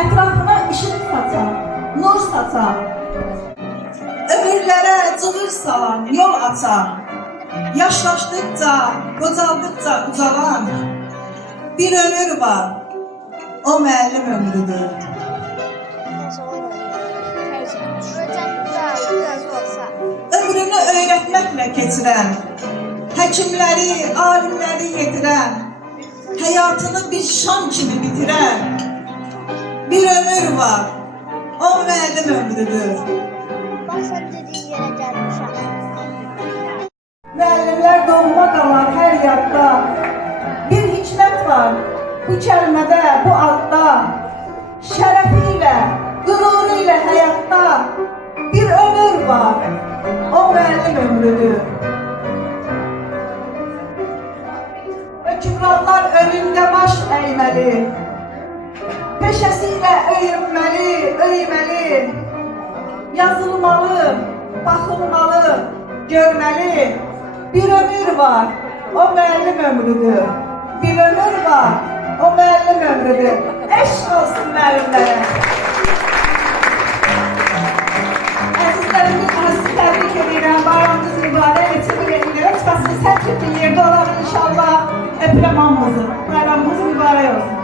Ətrafına işıq saçan, nur saçan, ömürlərə cığır salan, yol açan, yaşlaşdıqca, qocaldıqca ucalan bir ömür var, o müəllim ömrüdür. Ömrünü öyrətməklə keçirən, həkimləri, alimləri yetirən, həyatını bir şam kimi bitirən bir ömür var, o müəllim ömrüdür. Müəllimlər doğma qalar hər yadda, bir hikmət var bu kəlmədə, bu adda, şərəfi ilə, qüruru ilə həyatda bir ömür var, o müəllim ömrüdür. Hökümranlar önündə baş əyməli, peşəsiyle öyünməli, öyməli, yazılmalı, baxılmalı, görməli bir ömür var, o müəllim ömrüdür. Bir ömür var, o müəllim ömrüdür. Eşq olsun müəllimlərə. Əzizlərimiz, sizi təbrik edirəm. Bayramınız mübarək, neçə bir edirəm. Çıxasınız hər türlü yerdə olar inşallah. Öpürəm hamınızı. Bayramınız mübarək olsun.